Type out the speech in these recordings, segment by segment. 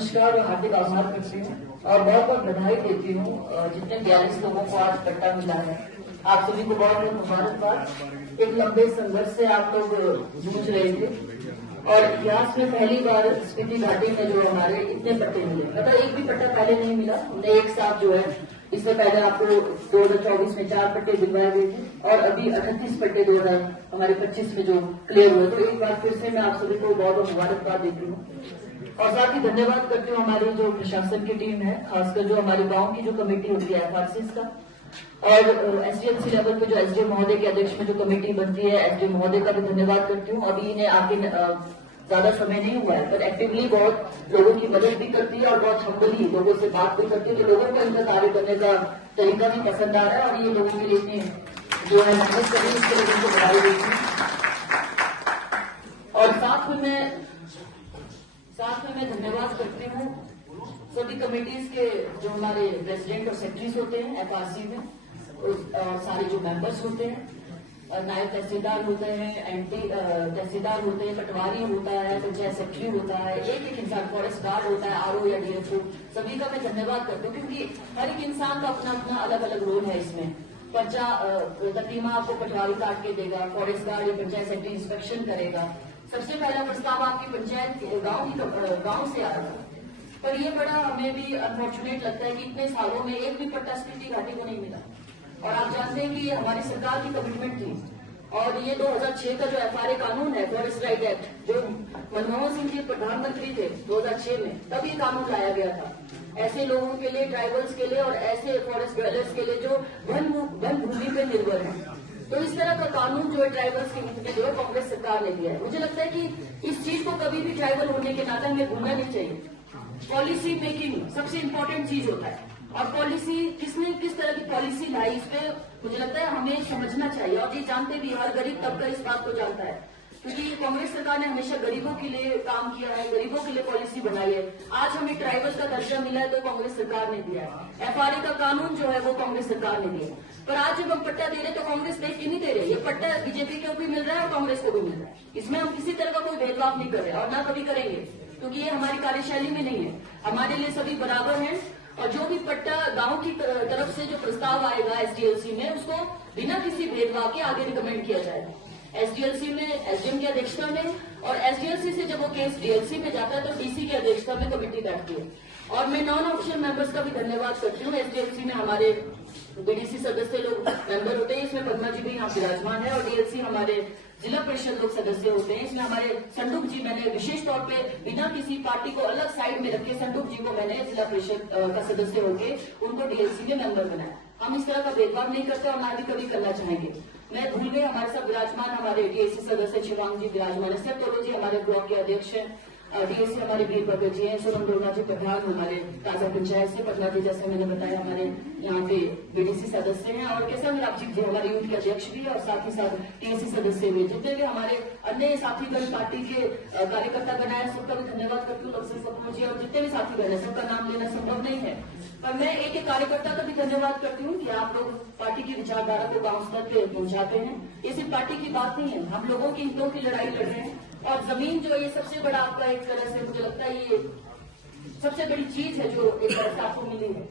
नमस्कार और हार्दिक आभार करती हूँ और बहुत बहुत बधाई देती हूँ जितने 42 लोगों को आज पट्टा मिला है। आप सभी को बहुत बहुत मुबारकबाद। एक लंबे संघर्ष से आप लोग जूझ रहे थे और इतिहास में पहली बार स्पीति घाटी में जो हमारे इतने पट्टे मिले, मतलब एक भी पट्टा पहले नहीं मिला। हमने एक साथ जो है इससे पहले आपको 2024 में 4 पट्टे दिलवाए गए थे और अभी 38 पट्टे 2025 में जो क्लियर हुए। तो एक बार फिर से मैं आप सभी को बहुत बहुत मुबारकबाद देती हूँ और साथ ही धन्यवाद करती हूँ हमारी जो प्रशासन की टीम है, खासकर जो हमारे गांव की जो कमेटी होती है एफआरसीज का, और एसडीएमसी लेवल पे जो एसडीएम महोदय के अध्यक्ष में जो कमेटी बनती है, एसडीएम महोदय का भी धन्यवाद करती हूँ। अभी इन्हें आके ज्यादा समय नहीं हुआ है पर एक्टिवली बहुत लोगों की मदद भी करती है और बहुत हम्बली लोगों से बात भी करती है। तो लोगों को इनका कार्य करने का तरीका भी पसंद आ रहा है और ये लोगों के लिए इतनी जो है मेहनत करी, इसके लिए उनको बधाई देती हूँ। और साथ में मैं धन्यवाद करती हूँ सभी कमेटीज के जो हमारे प्रेसिडेंट और सेक्रेटरीज होते हैं एफआरसी में, और सारे जो मेंबर्स होते हैं, नायब तहसीलदार होते हैं, एंटी तहसीलदार होते हैं, पटवारी होता है, पंचायत सेक्रेटरी होता है, एक इंसान फॉरेस्ट गार्ड होता है, आरओ या डीएफओ, सभी का मैं धन्यवाद करती हूँ क्योंकि हर एक इंसान का अपना अपना अलग अलग रोल है इसमें। पर्चा तकरीमा आपको पटवारी काट के देगा, फॉरेस्ट गार्ड या पंचायत सेक्रेटरी इंस्पेक्शन करेगा। सबसे पहला प्रस्ताव आपकी पंचायत गाँव से आया था, पर ये बड़ा हमें भी अनफॉर्चुनेट लगता है कि इतने सालों में एक भी पट्टा स्पीति घाटी को नहीं मिला। और आप जानते हैं कि ये हमारी सरकार की कमिटमेंट थी और ये 2006 का जो एफआरए कानून है, फॉरेस्ट राइट एक्ट, जो मनमोहन सिंह जी प्रधानमंत्री थे 2006 में, तब ये कानून लाया गया था ऐसे लोगों के लिए, ट्राइबल्स के लिए और ऐसे फॉरेस्ट ड्वेलर्स के लिए जो वन भूमि पे निर्भर है। तो इस तरह का कानून जो है ट्राइबल्स के हित में जो है कांग्रेस सरकार ने दिया है। मुझे लगता है कि इस चीज को कभी भी ट्राइबल होने के नाते हमें भूलना नहीं चाहिए। पॉलिसी मेकिंग सबसे इम्पोर्टेंट चीज होता है और पॉलिसी किसने किस तरह की पॉलिसी लाई, इस पे मुझे लगता है हमें समझना चाहिए। और ये जानते भी, हर गरीब तबका इस बात को जानता है क्योंकि कांग्रेस सरकार ने हमेशा गरीबों के लिए काम किया है, गरीबों के लिए पॉलिसी बनाई है। आज हमें ट्राइबल का दर्जा मिला है तो कांग्रेस सरकार ने दिया है। एफआरए का कानून जो है वो कांग्रेस सरकार ने दिया है। पर आज जब हम पट्टा दे रहे तो कांग्रेस देख के नहीं दे रहे, ये पट्टा बीजेपी को भी मिल रहा है और कांग्रेस को भी मिल रहा है। इसमें हम किसी तरह का कोई भेदभाव नहीं कर रहे और ना कभी करेंगे क्योंकि ये हमारी कार्यशैली में नहीं है। हमारे लिए सभी बराबर हैं और जो भी पट्टा गांव की तरफ से जो प्रस्ताव आएगा एसडीएलसी में, उसको बिना किसी भेदभाव के आगे रिकमेंड किया जाएगा एसडीएलसी में, एसडीएम की अध्यक्षता में, और एसडीएलसी से जब वो केस डीएलसी में जाता है तो डीसी की अध्यक्षता में कमेटी बैठती है। और मैं नॉन ऑफिशियल मेंबर्स का भी धन्यवाद करती हूँ। एसडीएलसी में हमारे बीडीसी सदस्य लोग मेंबर होते हैं, इसमें पद्मा जी भी यहाँ विराजमान है, और डीएलसी हमारे जिला परिषद लोग सदस्य होते हैं। इसमें हमारे संडुप जी, मैंने विशेष तौर पे बिना किसी पार्टी को अलग साइड में रखे संडुप जी को मैंने जिला परिषद का सदस्य होके उनको डीएलसी में मेंबर बनाया। हम इस तरह का भेदभाव नहीं करते और ना भी कभी करना चाहेंगे। मैं भूल गई, हमारे साथ विराजमान हमारे डीएलसी सदस्य शिवांग जी विराजमान है, सर जी हमारे ब्लॉक के अध्यक्ष हैं, डीएससी हमारे वीर भगत जी हैं, सोनम डोना जी प्रधान हमारे ताजा पंचायत से, पटना जी जैसे मैंने बताया हमारे यहाँ पे बीडीसी सदस्य हैं, और केसर राजीव जी हमारे यूथ के अध्यक्ष भी और साथ ही साथ टीएससी सदस्य भी। जितने भी हमारे अन्य साथीगण पार्टी के कार्यकर्ता बनाए सबका भी धन्यवाद करती हूँ, लक्ष्य सपनू जी और जितने भी साथीगण है, सबका नाम लेना संभव नहीं है। पर मैं एक एक कार्यकर्ता का भी धन्यवाद करती हूँ कि आप लोग पार्टी की विचारधारा को गांव स्तर पे पहुंचाते हैं। ये सिर्फ पार्टी की बात नहीं है, हम लोगों की हितों की लड़ाई लड़ रहे हैं। और जमीन जो ये सबसे बड़ा आपका एक तरह से मुझे लगता है ये सबसे बड़ी चीज है जो एक तरह से आपको मिली है,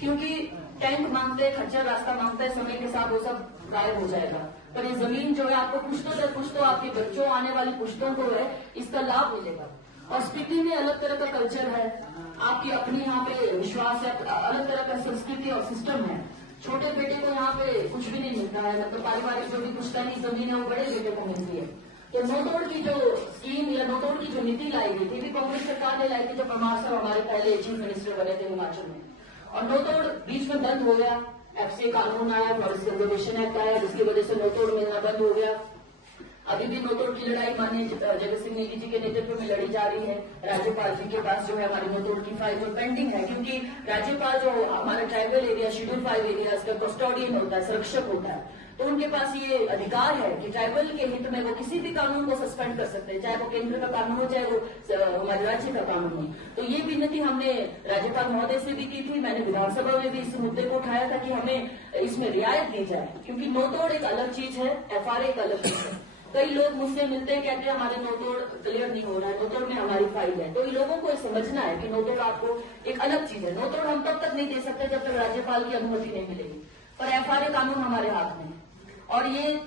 क्योंकि टैंक मांगते हैं, खच्चर रास्ता मांगता है, समय के साथ वो सब गायब हो जाएगा। पर ये जमीन जो है आपको पुश्तों दर पुश्तों, आपके बच्चों, आने वाली पुश्तों को है इसका लाभ मिलेगा। और स्पीति में अलग तरह का कल्चर है, आपकी अपनी यहाँ पे विश्वास है, अलग तरह का संस्कृति और सिस्टम है। छोटे बेटे को यहाँ पे कुछ भी नहीं मिलता है, मतलब पारिवारिक जो भी पुश्तैनी जमीन है वो बड़े बेटे को मिलती है। तो नोतोड़ की जो स्कीम या नोतोड़ की जो नीति लाई गई थी, भी कांग्रेस सरकार ने लाई थी, जो परमार साहब हमारे पहले चीफ मिनिस्टर बने थे हिमाचल में। और नोतोड़ बीच में बंद हो गया, एफसीए कानून आया, फॉरेस्ट कंजर्वेशन एक्ट आया, जिसकी वजह से नोतोड़ मिलना बंद हो गया। अभी भी नोतोड़ की लड़ाई माननीय जगत सिंह नेगी जी के नेतृत्व में लड़ी जा रही है। राज्यपाल जी के पास जो है हमारी नोतोड़ की फाइल जो पेंडिंग है, क्योंकि राज्यपाल जो हमारा ट्राइबल एरिया, शेड्यूल 5 एरिया का कस्टोडियन होता है, संरक्षक होता है, तो उनके पास ये अधिकार है कि ट्राइबल के हित में वो किसी भी कानून को सस्पेंड कर सकते हैं, चाहे वो केंद्र का कानून हो, चाहे वो हमारे राज्य का कानून हो। तो ये विनती हमने राज्यपाल महोदय से भी की थी, मैंने विधानसभा में भी इस मुद्दे को उठाया था कि हमें इसमें रियायत दी जाए, क्योंकि नोतोड़ एक अलग चीज है, एफआरए एक अलग चीज है। कई लोग मुझसे मिलते हैं, कहते हैं हमारे नोतोड़ क्लियर नहीं हो रहा है, नोतोड़ में हमारी फाइल है। तो इन लोगों को समझना है कि नोतोड़ आपको एक अलग चीज है। नोतोड़ हम तब तक नहीं दे सकते जब तक राज्यपाल की अनुमति नहीं मिलेगी, पर FRA कानून हमारे हाथ में है और ये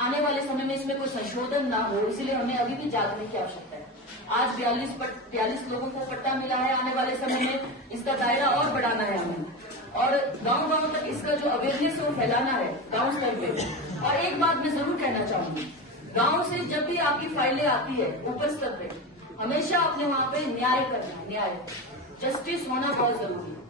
आने वाले समय में इसमें कोई संशोधन ना हो, इसलिए हमें अभी भी जागने की आवश्यकता है। आज 42 लोगों को पट्टा मिला है, आने वाले समय में इसका दायरा और बढ़ाना है हमें और गांव गांव तक इसका जो अवेयरनेस है वो फैलाना है गांव स्तर पे। और एक बात मैं जरूर कहना चाहूंगी, गांव से जब भी आपकी फाइलें आती है ऊपर स्तर पे, हमेशा अपने वहां पे न्याय करना है, न्याय जस्टिस होना बहुत जरूरी है।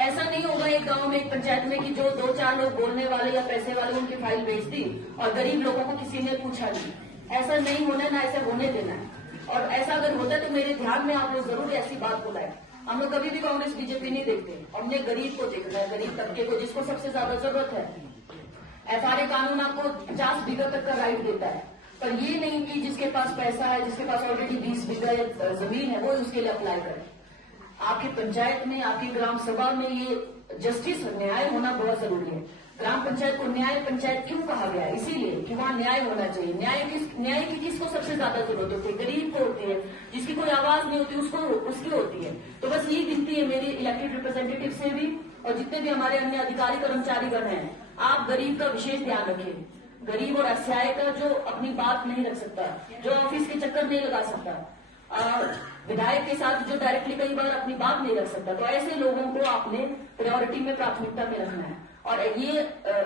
ऐसा नहीं होगा एक गांव में, एक पंचायत में कि जो 2-4 लोग बोलने वाले या पैसे वाले उनकी फाइल भेज दी और गरीब लोगों को किसी ने पूछा नहीं। ऐसा नहीं होना, ना ऐसा होने देना है। और ऐसा अगर होता है तो मेरे ध्यान में आप लोग जरूर ऐसी बात बुलाए। हम लोग कभी भी कांग्रेस बीजेपी नहीं देखते, हमने गरीब को देखना है, गरीब तबके को, जिसको सबसे ज्यादा जरूरत है। FRA कानून आपको 50 बीघा तक का राइट देता है, पर ये नहीं कि जिसके पास पैसा है, जिसके पास ऑलरेडी 20 बीघा जमीन है, वो उसके लिए अप्लाई करे। आपकी पंचायत में, आपकी ग्राम सभा में ये जस्टिस, न्याय होना बहुत जरूरी है। ग्राम पंचायत को न्याय पंचायत क्यों कहा गया है? इसीलिए कि वहाँ न्याय होना चाहिए। न्याय की किसको सबसे ज्यादा जरूरत होती है? गरीब को होती है, जिसकी कोई आवाज नहीं होती उसको, उसकी होती है। तो बस यही विनती है मेरी इलेक्टेड रिप्रेजेंटेटिव से भी और जितने भी हमारे अन्य अधिकारी कर्मचारीगण हैं, आप गरीब का विशेष ध्यान रखें। गरीब और असहाय का जो अपनी बात नहीं रख सकता, जो ऑफिस के चक्कर नहीं लगा सकता, विधायक के साथ जो डायरेक्टली कई बार अपनी बात नहीं रख सकता, तो ऐसे लोगों को आपने प्रायोरिटी में, प्राथमिकता में रखना है और ये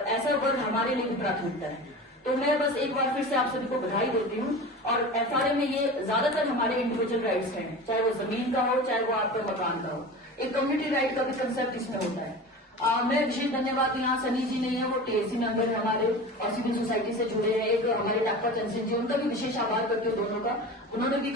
ऐसा वर्ग हमारे लिए भी प्राथमिकता है। तो मैं बस एक बार फिर से आप सभी को बधाई देती हूँ। और FRA में ये ज्यादातर हमारे इंडिविजुअल राइट्स हैं, चाहे वो जमीन का हो, चाहे वो आपका मकान का हो। एक कम्युनिटी राइट का भी कंसेप्ट इसमें होता है। मैं विशेष धन्यवाद, यहाँ सनी जी नहीं है, वो TSC मेंबर है हमारे और सिविल सोसाइटी से जुड़े हैं। एक हमारे टाक्का चंद सिंह जी, उनका भी विशेष आभार करती हूँ दोनों का। उन्होंने भी